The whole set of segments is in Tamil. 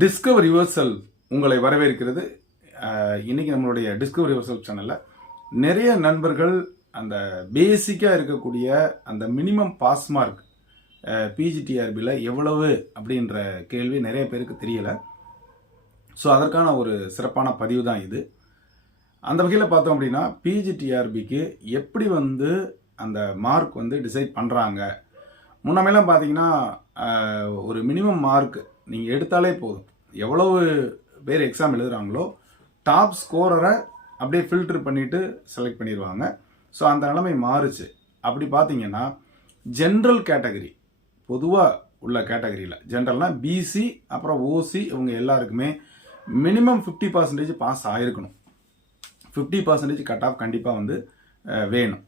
டிஸ்கவர் யுவர் செல்ஃப் உங்களை வரவேற்கிறது. இன்னைக்கு நம்மளுடைய டிஸ்கவர் யுவர் செல்ஃப் சேனல்ல நிறைய நண்பர்கள் அந்த பேசிக்காக இருக்கக்கூடிய அந்த மினிமம் பாஸ் மார்க் பிஜிடிஆர்பியில் எவ்வளவு அப்படின்ற கேள்வி நிறைய பேருக்கு தெரியல. ஸோ அதற்கான ஒரு சிறப்பான பதிவு தான் இது. அந்த வகையில் பார்த்தோம் அப்படின்னா பிஜிடிஆர்பிக்கு எப்படி அந்த மார்க் டிசைட் பண்ணுறாங்க. முன்னமையெல்லாம் பார்த்தீங்கன்னா ஒரு மினிமம் மார்க் நீங்கள் எடுத்தாலே போதும். எவ்வளவு பேர் எக்ஸாம் எழுதுகிறாங்களோ டாப் ஸ்கோரரை அப்படியே ஃபில்டர் பண்ணிவிட்டு செலக்ட் பண்ணிடுவாங்க. ஸோ அந்த நிலைமை மாறுச்சு. அப்படி பார்த்தீங்கன்னா ஜென்ரல் கேட்டகரி, பொதுவாக உள்ள கேட்டகரியில் ஜென்ரல்னால் பிசி அப்புறம் ஓசி இவங்க எல்லாருக்குமே மினிமம் 50% பாஸ் ஆகிருக்கணும். 50% கட் ஆஃப் கண்டிப்பாக வேணும்.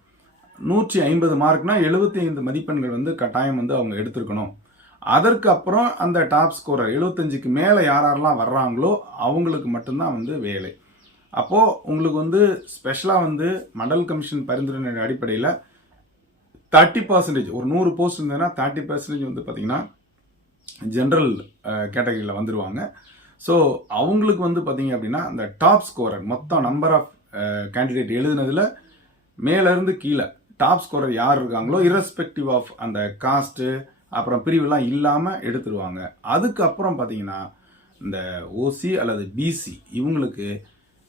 150 மார்க்னா 75 மதிப்பெண்கள் கட்டாயம் அவங்க எடுத்திருக்கணும். அதற்கு அப்புறம் அந்த டாப் ஸ்கோரர் 75க்கு மேலே யாரெல்லாம் வர்றாங்களோ அவங்களுக்கு மட்டும்தான் வேலை. அப்போது உங்களுக்கு ஸ்பெஷலாக மண்டல் கமிஷன் பரிந்துரை அடிப்படையில் 30%, ஒரு 100 போஸ்ட் இருந்ததுன்னா 30% பார்த்தீங்கன்னா ஜென்ரல் கேட்டகரியில் வந்துடுவாங்க. ஸோ அவங்களுக்கு பார்த்தீங்க அப்படின்னா அந்த டாப் ஸ்கோரர் மொத்தம் நம்பர் ஆஃப் கேண்டிடேட் எழுதுனதில் மேலேருந்து கீழே டாப் ஸ்கோரர் யார் இருக்காங்களோ இரஸ்பெக்டிவ் ஆஃப் அந்த காஸ்ட்டு அப்புறம் பிரிவுலாம் இல்லாமல் எடுத்துருவாங்க. அதுக்கப்புறம் பார்த்தீங்கன்னா இந்த ஓசி அல்லது பிசி இவங்களுக்கு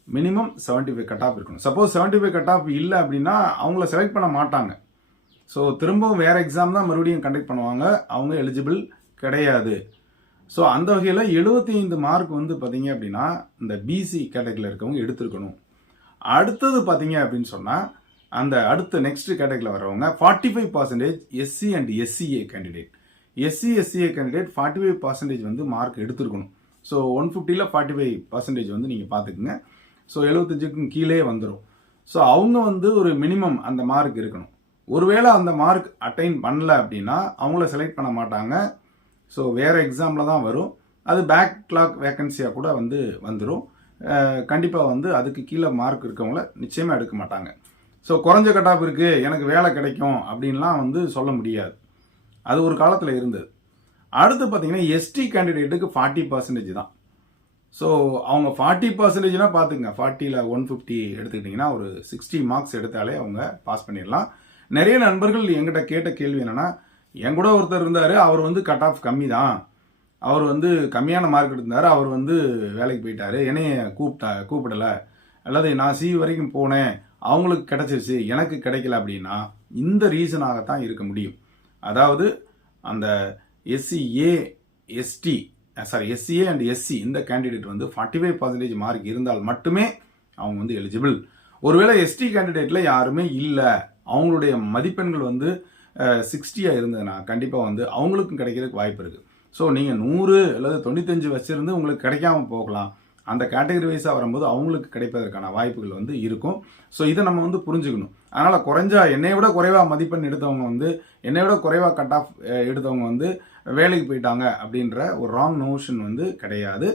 மினிமம் 75 கட் ஆஃப் இருக்கணும். சப்போஸ் 75 கட் ஆஃப் இல்லை அப்படின்னா அவங்கள செலக்ட் பண்ண மாட்டாங்க. ஸோ திரும்பவும் வேறு எக்ஸாம் தான் மறுபடியும் கண்டக்ட் பண்ணுவாங்க. அவங்க எலிஜிபிள் கிடையாது. ஸோ அந்த வகையில் 75 மார்க் பார்த்தீங்க அப்படின்னா இந்த பிசி கேட்டகரியில் இருக்கவங்க எடுத்துருக்கணும். அடுத்தது பார்த்தீங்க அப்படின்னு சொன்னால் அந்த அடுத்த நெக்ஸ்ட் கேட்டகரியில் வரவங்க 45% SC and SCA candidate. SC SCA candidate 45% mark எடுத்துருக்கணும். ஸோ 150ல் 45% நீங்கள் பார்த்துக்குங்க. ஸோ 75க்கும் கீழே வந்துடும். ஸோ அவங்க ஒரு மினிமம் அந்த மார்க் இருக்கணும். ஒருவேளை அந்த மார்க் அட்டைன் பண்ணல அப்படின்னா அவங்கள செலக்ட் பண்ண மாட்டாங்க. ஸோ வேறு எக்ஸாமில் தான் வரும். அது பேக்லாக் வேக்கன்சியாக கூட வந்துடும். கண்டிப்பாக அதுக்கு கீழே மார்க் இருக்கவங்கள நிச்சயமாக எடுக்க மாட்டாங்க. ஸோ குறைஞ்ச கட் ஆஃப் இருக்குது எனக்கு வேலை கிடைக்கும் அப்படின்லாம் சொல்ல முடியாது. அது ஒரு காலத்தில் இருந்தது. அடுத்து பார்த்தீங்கன்னா எஸ்டி கேண்டிடேட்டுக்கு 40% தான். ஸோ அவங்க 40%னா பார்த்துங்க, 40ல் 150 எடுத்துக்கிட்டிங்கன்னா ஒரு 60 மார்க்ஸ் எடுத்தாலே அவங்க பாஸ் பண்ணிடலாம். நிறைய நண்பர்கள் எங்கிட்ட கேட்ட கேள்வி என்னென்னா, என் கூட ஒருத்தர் இருந்தார், அவர் கட் ஆஃப் கம்மி தான், அவர் கம்மியான மார்க் எடுத்தார், அவர் வேலைக்கு போயிட்டார், என்னைய கூப்பிடலை, அல்லது நான் சி வரைக்கும் போனேன் அவங்களுக்கு கிடைச்சிருச்சு எனக்கு கிடைக்கல அப்படின்னா இந்த ரீசனாகத்தான் இருக்க முடியும். அதாவது அந்த எஸ்சிஏ அண்ட் எஸ்சி இந்த கேண்டிடேட் 45% மார்க் இருந்தால் மட்டுமே அவங்க எலிஜிபிள். ஒருவேளை எஸ்டி கேண்டிடேட்ல யாருமே இல்லை, அவங்களுடைய மதிப்பெண்கள் 60 இருந்ததுன்னா கண்டிப்பாக அவங்களுக்கும் கிடைக்கிறதுக்கு வாய்ப்பு இருக்கு. ஸோ நீங்கள் 100 அல்லது 95 வச்சிருந்து உங்களுக்கு கிடைக்காம போகலாம். அந்த கேட்டகரி வைஸாக வரும்போது அவங்களுக்கு கிடைப்பதற்கான வாய்ப்புகள் இருக்கும். ஸோ இதை நம்ம புரிஞ்சுக்கணும். அதனால் குறைஞ்சா என்னை விட குறைவாக மதிப்பெண் எடுத்தவங்க என்னை விட குறைவாக கட் ஆஃப் எடுத்தவங்க வேலைக்கு போயிட்டாங்க அப்படின்ற ஒரு ராங் நோஷன் கிடையாது.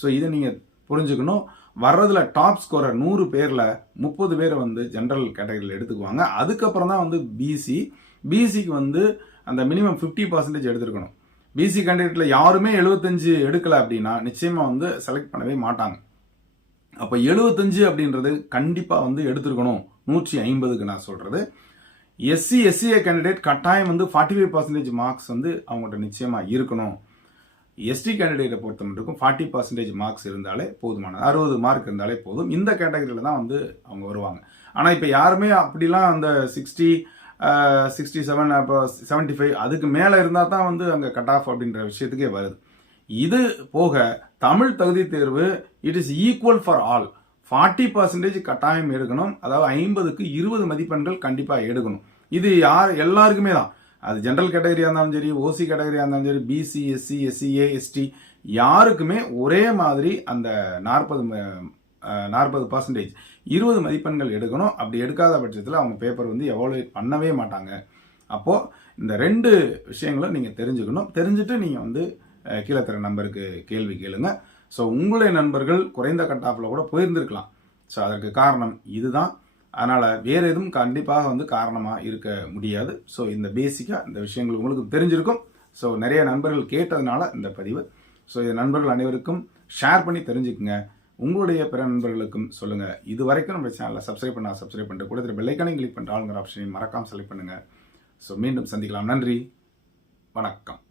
ஸோ இதை நீங்கள் புரிஞ்சுக்கணும். வர்றதுல டாப் ஸ்கோரர் 100 பேரில் 30 பேர் ஜென்ரல் கேட்டகரியில் எடுத்துக்குவாங்க. அதுக்கப்புறம் தான் பிசிக்கு அந்த மினிமம் 50% எடுத்துருக்கணும். பிசி கேண்டிடேட்ல யாருமே 75 எடுக்கல அப்படின்னா நிச்சயமா செலக்ட் பண்ணவே மாட்டாங்க. அப்ப 75 அப்படின்றது கண்டிப்பா எடுத்திருக்கணும். 150க்கு நான் சொல்றது. எஸ்சி எஸ்சிஏ கேண்டிடேட் கட்டாயம் 45% மார்க்ஸ் அவங்கள்ட்ட நிச்சயமா இருக்கணும். எஸ்டி கேண்டிடேட்டை பொறுத்த மட்டும் 40% மார்க்ஸ் இருந்தாலே போதுமானது. 60 மார்க் இருந்தாலே போதும். இந்த கேட்டகரியில தான் அவங்க வருவாங்க. ஆனா இப்ப யாருமே அப்படிலாம் அந்த 60, 67, அப்போ 75 அதுக்கு மேலே இருந்தால் தான் அங்கே கட் ஆஃப் அப்படின்ற விஷயத்துக்கே வருது. இது போக தமிழ் தகுதி தேர்வு it is equal for all. 40% கட்டாயம் எடுக்கணும். அதாவது 50க்கு 20 மதிப்பெண்கள் கண்டிப்பாக எடுக்கணும். இது எல்லாருக்குமே தான். அது ஜென்ரல் கேட்டகரியாக இருந்தாலும் சரி, ஓசி கேட்டகரியாக இருந்தாலும் சரி, பிசி எஸ்சி எஸ்சிஏ எஸ்டி யாருக்குமே ஒரே மாதிரி அந்த 40% 20 மதிப்பெண்கள் எடுக்கணும். அப்படி எடுக்காத பட்சத்தில் அவங்க பேப்பர் எவாலுவேட் பண்ணவே மாட்டாங்க. அப்போது இந்த 2 விஷயங்களும் நீங்கள் தெரிஞ்சுக்கணும். தெரிஞ்சுட்டு நீங்கள் கீழே தர நம்பருக்கு கேள்வி கேளுங்க. ஸோ உங்களுடைய நண்பர்கள் குறைந்த கட் ஆஃபில் கூட போயிருந்திருக்கலாம். ஸோ அதற்கு காரணம் இதுதான். அதனால் வேறு எதுவும் கண்டிப்பாக காரணமாக இருக்க முடியாது. ஸோ இந்த பேசிக்காக இந்த விஷயங்கள் உங்களுக்கு தெரிஞ்சிருக்கும். ஸோ நிறைய நண்பர்கள் கேட்டதுனால இந்த பதிவு. ஸோ இது நண்பர்கள் அனைவருக்கும் ஷேர் பண்ணி தெரிஞ்சுக்குங்க. உங்களுடைய பிற நண்பர்களுக்கும் சொல்லுங்கள். இது வரைக்கும் நம்ம சேனலை சப்ஸ்கிரைப் பண்ணிட்டு கூட பெல்லைக்கானையும் கிளிக் பண்ணுற ஆளுங்கிற ஆப்ஷனையும் மறக்காமல் செலக்ட் பண்ணுங்கள். ஸோ மீண்டும் சந்திக்கலாம். நன்றி, வணக்கம்.